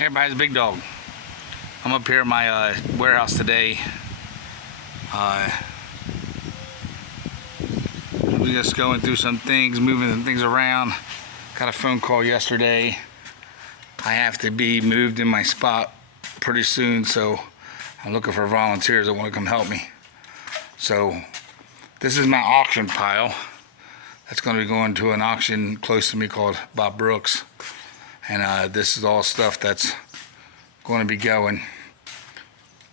Hey everybody, it's Big Dog. I'm up here at my warehouse today. We're just going through some things, moving some things around. Got a phone call yesterday. I have to be moved in my spot pretty soon, so I'm looking for volunteers that want to come help me. So this is my auction pile. That's going to be going to an auction close to me called Bob Brooks. And this is all stuff that's going to be going.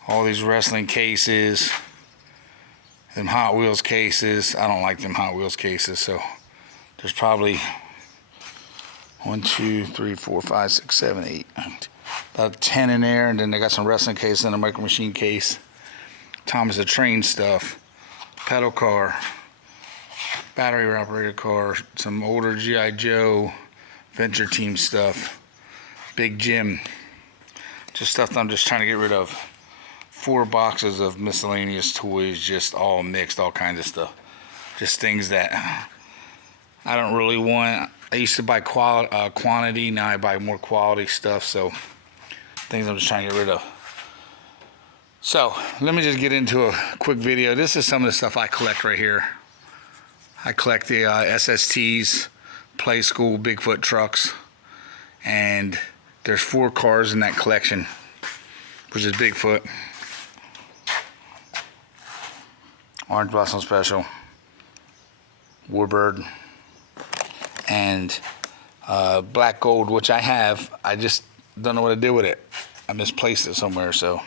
All these wrestling cases, them Hot Wheels cases. I don't like them Hot Wheels cases, so there's probably 1, 2, 3, 4, 5, 6, 7, 8, about 10 in there. And then they got some wrestling cases and a Micro Machine case. Thomas the Train stuff, pedal car, battery operated car, some older G.I. Joe, Venture Team stuff, Big Jim, just stuff that I'm just trying to get rid of. 4 boxes of miscellaneous toys, just all mixed, all kinds of stuff. Just things that I don't really want. I used to buy quantity, now I buy more quality stuff, so things I'm just trying to get rid of. So, let me just get into a quick video. This is some of the stuff I collect right here. I collect the SSTs, Play School, BigFoot trucks, and there's 4 cars in that collection, which is BigFoot, Orange Blossom Special, Warbird, and Black Gold, which I have. I just don't know what to do with it. I misplaced it somewhere, so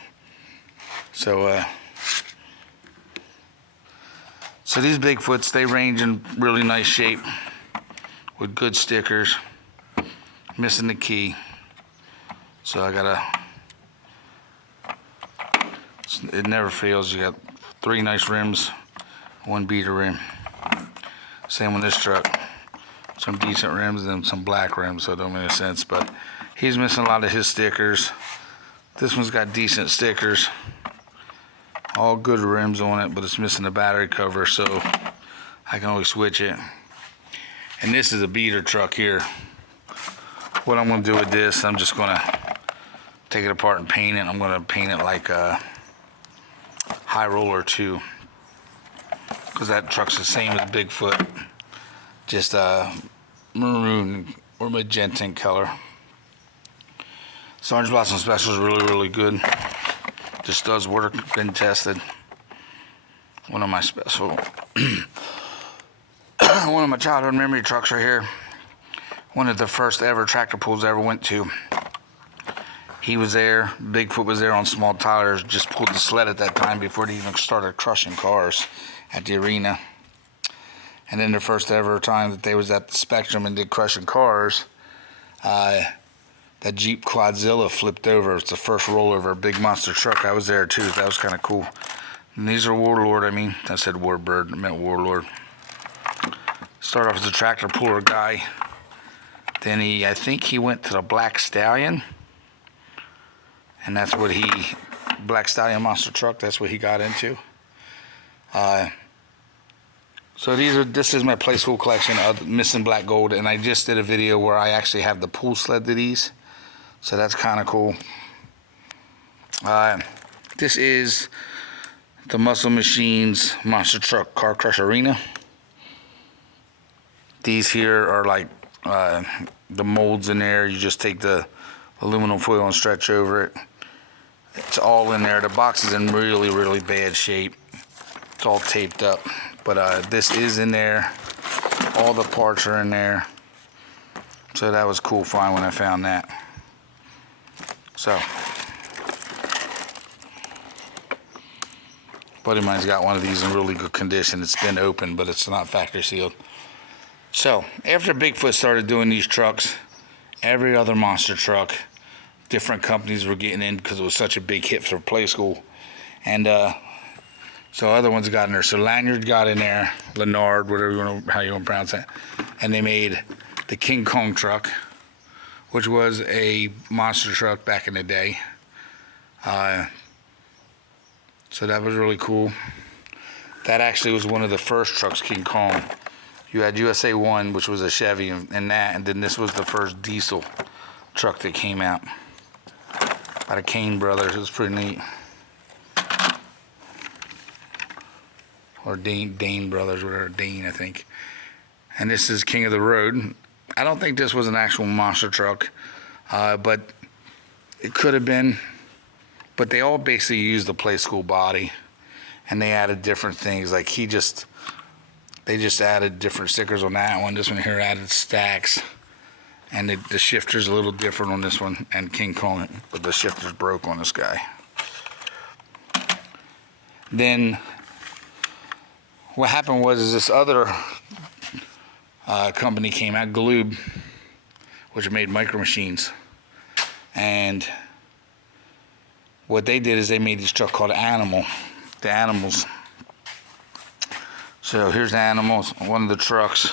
these Bigfoots, they range in really nice shape with good stickers. Missing the key, so I gotta, it never fails. You got 3 nice rims, 1 beater rim. Same with this truck, some decent rims and some black rims, so it don't make any sense, but he's missing a lot of his stickers. This one's got decent stickers, all good rims on it, but it's missing the battery cover, so I can always switch it. And this is a beater truck here. What I'm going to do with this, I'm just going to take it apart and paint it. I'm going to paint it like a High Roller 2, because that truck's the same as Bigfoot, just maroon or magenta in color. So Orange Blossom Special is really good. Just does work, been tested. One of my special one of my childhood memory trucks right here. One of the first ever tractor pulls I ever went to. He was there, Bigfoot was there on small tires, just pulled the sled at that time before they even started crushing cars at the arena. And then the first ever time that they was at the Spectrum and did crushing cars, that Jeep Quadzilla flipped over. It's the first rollover, a big monster truck. I was there too, that was kind of cool. And these are Warlord, I said Warbird, I meant Warlord. Start off as a tractor puller guy. Then I think he went to the Black Stallion. And that's what Black Stallion monster truck, that's what he got into. So this is my Play School collection of missing Black Gold, and I just did a video where I actually have the pull sled to these. So that's kind of cool. This is the Muscle Machines monster truck car crush arena. These here are like the molds in there. You just take the aluminum foil and stretch over it. It's all in there. The box is in really bad shape. It's all taped up, but this is in there. All the parts are in there. So that was cool find when I found that. So buddy of mine's got one of these in really good condition. It's been open, but it's not factory sealed. So after Bigfoot started doing these trucks, every other monster truck, different companies were getting in because it was such a big hit for Play School. And so other ones got in there. So Lanyard got in there, Lennard, whatever how you want to pronounce that. And they made the King Kong truck, which was a monster truck back in the day. So that was really cool. That actually was one of the first trucks, King Kong. You had USA 1, which was a Chevy, and then this was the first diesel truck that came out. by the Kane brothers. It was pretty neat. Or Dane brothers, whatever, Dane, I think. And this is King of the Road. I don't think this was an actual monster truck, but it could have been. But they all basically used the play school body, and they added different things. Like they just added different stickers on that one. This one here added stacks, and the shifter's a little different on this one. And King Kong, but the shifter's broke on this guy. Then what happened was this other company came out, Gloob, which made Micro Machines, and what they did is they made this truck called Animal, the Animals. So here's the Animals, one of the trucks,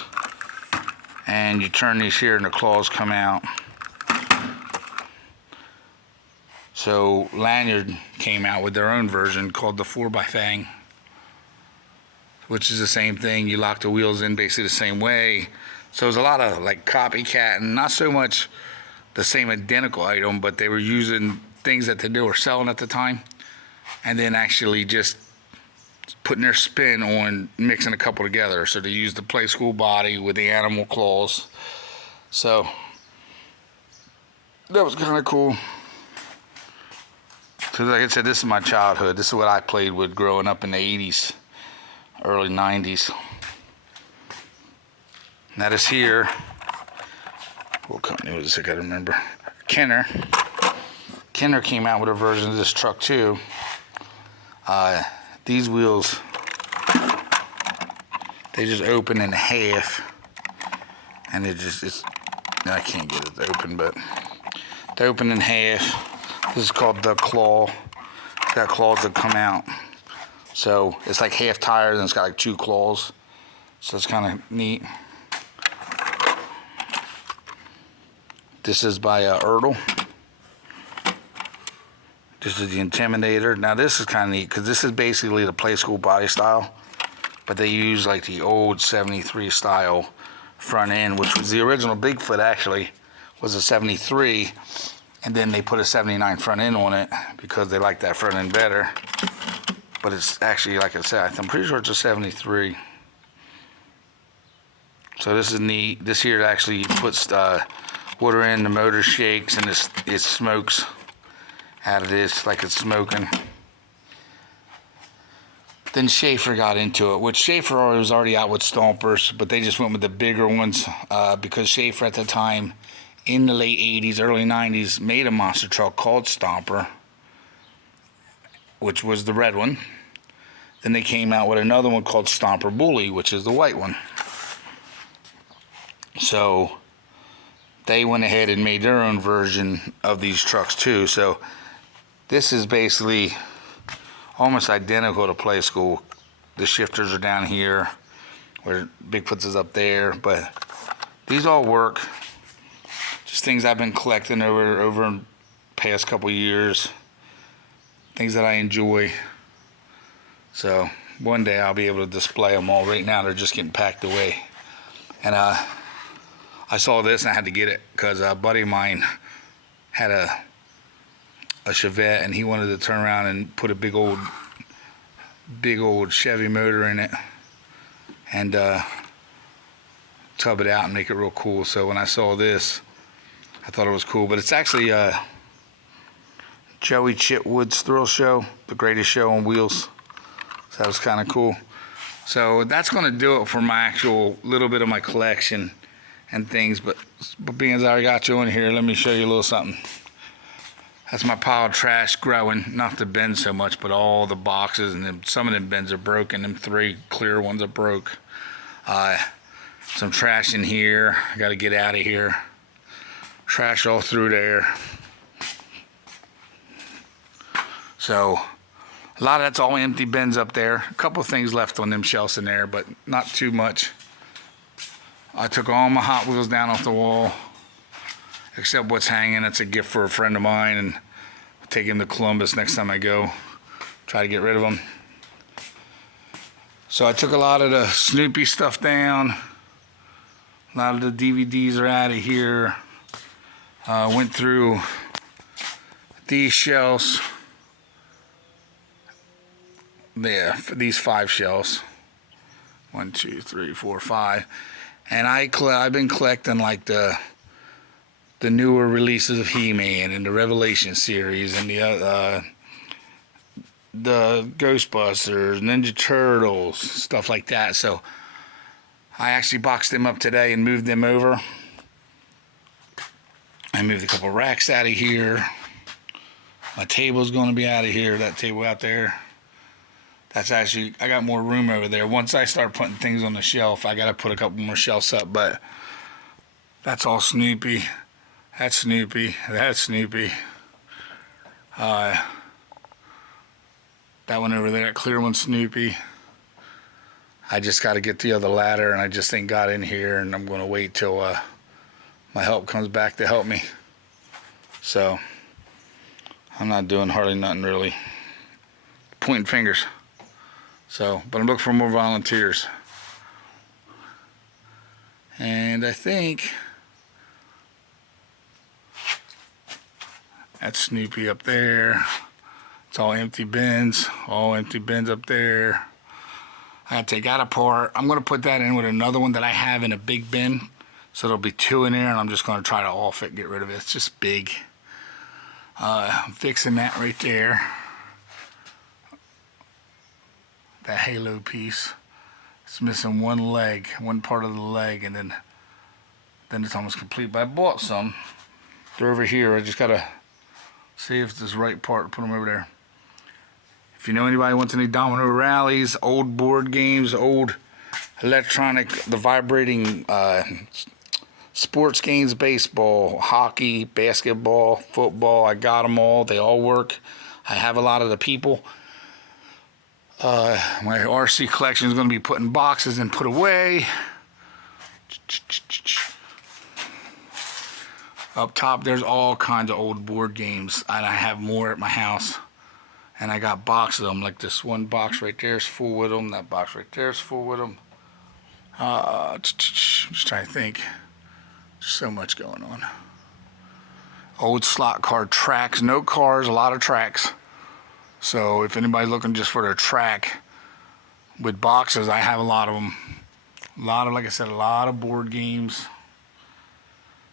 and you turn these here and the claws come out. So Lanyard came out with their own version called the 4x-Fang, which is the same thing. You lock the wheels in basically the same way. So there's a lot of like copycat, and not so much the same identical item, but they were using things that they were selling at the time, and then actually just putting their spin on mixing a couple together. So they used the play school body with the animal claws. So that was kind of cool. So like I said, this is my childhood. This is what I played with growing up in the 80s, early 90s. Now this here, what company was this? I gotta remember. Kenner came out with a version of this truck too. These wheels, they just open in half, and I can't get it open, but they open in half. This is called the claw. It's got claws that come out. So it's like half tire, and it's got like 2 claws. So it's kind of neat. This is by Ertl. This is the Intimidator. Now this is kind of neat because this is basically the play school body style, but they use like the old 73 style front end, which was the original BigFoot. Actually was a 73, and then they put a 79 front end on it because they like that front end better. But it's actually, like I said, I'm pretty sure it's a 73. So this is neat. This here actually puts water in, the motor shakes, and it smokes out of this like it's smoking. Then Schaefer got into it, which Schaefer was already out with Stompers, but they just went with the bigger ones because Schaefer at the time, in the late 80s, early 90s, made a monster truck called Stomper, which was the red one. Then they came out with another one called Stomper Bully, which is the white one. So they went ahead and made their own version of these trucks too. So this is basically almost identical to play school. The shifters are down here, where BigFoot's is up there, but these all work. Just things I've been collecting over the past couple years. Things that I enjoy. So one day I'll be able to display them all. Right now they're just getting packed away. And I saw this and I had to get it because a buddy of mine had a Chevette, and he wanted to turn around and put a big old Chevy motor in it and tub it out and make it real cool. So when I saw this, I thought it was cool. But it's actually Joey Chitwood's Thrill Show, the greatest show on wheels. So that was kind of cool. So that's going to do it for my actual little bit of my collection and things. But being as I already got you in here, let me show you a little something. That's my pile of trash growing. Not the bins so much, but all the boxes, and then some of them bins are broken. Them 3 clear ones are broke. Some trash in here. I got to get out of here. Trash all through there. So a lot of that's all empty bins up there. A couple of things left on them shelves in there, but not too much. I took all my Hot Wheels down off the wall, except what's hanging. It's a gift for a friend of mine, and I'll take him to Columbus next time I go. Try to get rid of them. So I took a lot of the Snoopy stuff down. A lot of the DVDs are out of here. Went through these shelves. Yeah, for these 5 shelves. 1, 2, 3, 4, 5. And I've been collecting like the newer releases of He-Man and the Revelation series and the Ghostbusters, Ninja Turtles, stuff like that. So I actually boxed them up today and moved them over. I moved a couple racks out of here. My table's going to be out of here. That table out there. That's actually, I got more room over there. Once I start putting things on the shelf, I got to put a couple more shelves up. But that's all Snoopy. That's Snoopy. That's Snoopy. That one over there, that clear one, Snoopy. I just got to get the other ladder, and I just ain't got in here, and I'm going to wait till my help comes back to help me. So I'm not doing hardly nothing really. Pointing fingers. So, but I'm looking for more volunteers. And I think that's Snoopy up there. It's all empty bins. All empty bins up there. I gotta take that apart. I'm gonna put that in with another one that I have in a big bin. So there'll be 2 in there, and I'm just gonna try to off it, get rid of it. It's just big. I'm fixing that right there. That halo piece. It's missing one leg, one part of the leg, and then it's almost complete. But I bought some. They're over here. I just gotta see if it's this right part. Put them over there. If you know anybody who wants any domino rallies, old board games, old electronic, the vibrating sports games, baseball, hockey, basketball, football, I got them all. They all work. I have a lot of the people. My RC collection is going to be put in boxes and put away. Up top, there's all kinds of old board games, and I have more at my house. And I got boxes of them, like this one box right there is full with them. That box right there is full with them. Just trying to think. There's so much going on. Old slot car tracks, no cars, a lot of tracks. So if anybody's looking just for their track with boxes, I have a lot of them. A lot of, like I said, a lot of board games.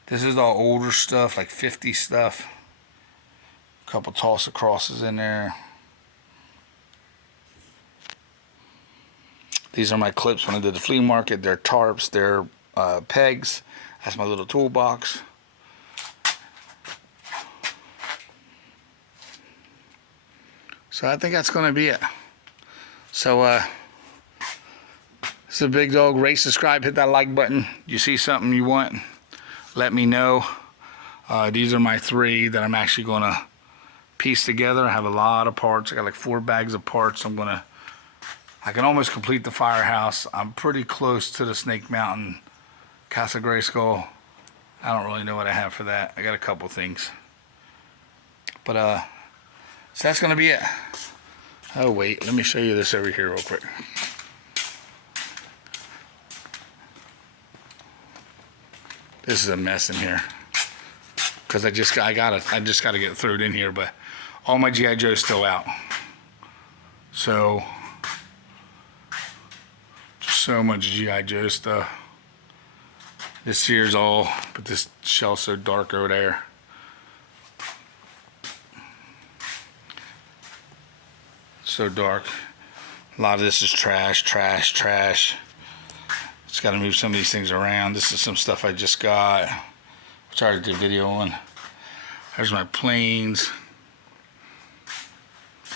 This is all older stuff, like 50 stuff. A couple toss acrosses in there. These are my clips when I did the flea market. They're tarps, they're pegs. That's my little toolbox. So I think that's going to be it. So, it's a Big Dog. Rate, subscribe, hit that like button. You see something you want, let me know. These are my 3 that I'm actually going to piece together. I have a lot of parts. I got like 4 bags of parts. I can almost complete the firehouse. I'm pretty close to the Snake Mountain Casa Grayskull. I don't really know what I have for that. I got a couple things. But, so that's going to be it. Oh, wait. Let me show you this over here real quick. This is a mess in here. Because I just got to get thrown in here. But all my G.I. Joe's still out. So much G.I. Joe stuff. This here's all, but this shelf's so dark over there. So dark. A lot of this is trash. Just got to move some of these things around. This is some stuff I just got, which I already did a video on. There's my planes.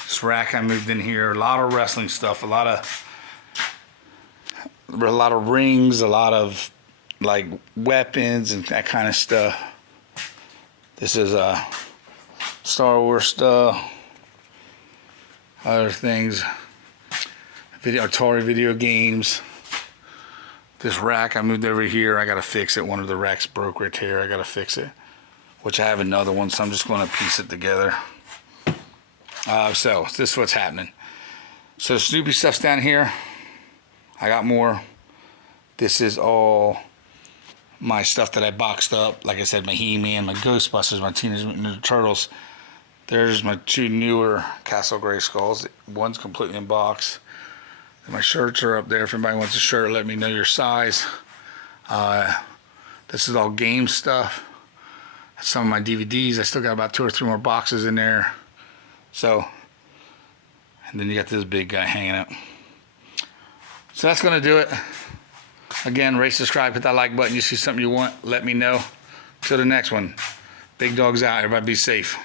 This rack I moved in here. A lot of wrestling stuff. A lot of rings. A lot of like weapons and that kind of stuff. This is Star Wars stuff. Other things, Atari video games. This rack I moved over here. I gotta fix it. One of the racks broke right here. I gotta fix it. Which I have another one, so I'm just gonna piece it together. So this is what's happening. So Snoopy stuff's down here. I got more. This is all my stuff that I boxed up. Like I said, my He-Man, my Ghostbusters, my Teenage Mutant Ninja Turtles. There's my two newer Castle Gray skulls. One's completely in box. And my shirts are up there. If anybody wants a shirt, let me know your size. This is all game stuff. Some of my DVDs. I still got about 2 or 3 more boxes in there. So, and then you got this big guy hanging out. So that's gonna do it. Again, rate, subscribe, hit that like button. You see something you want, let me know. Till the next one. Big Dog's out. Everybody be safe.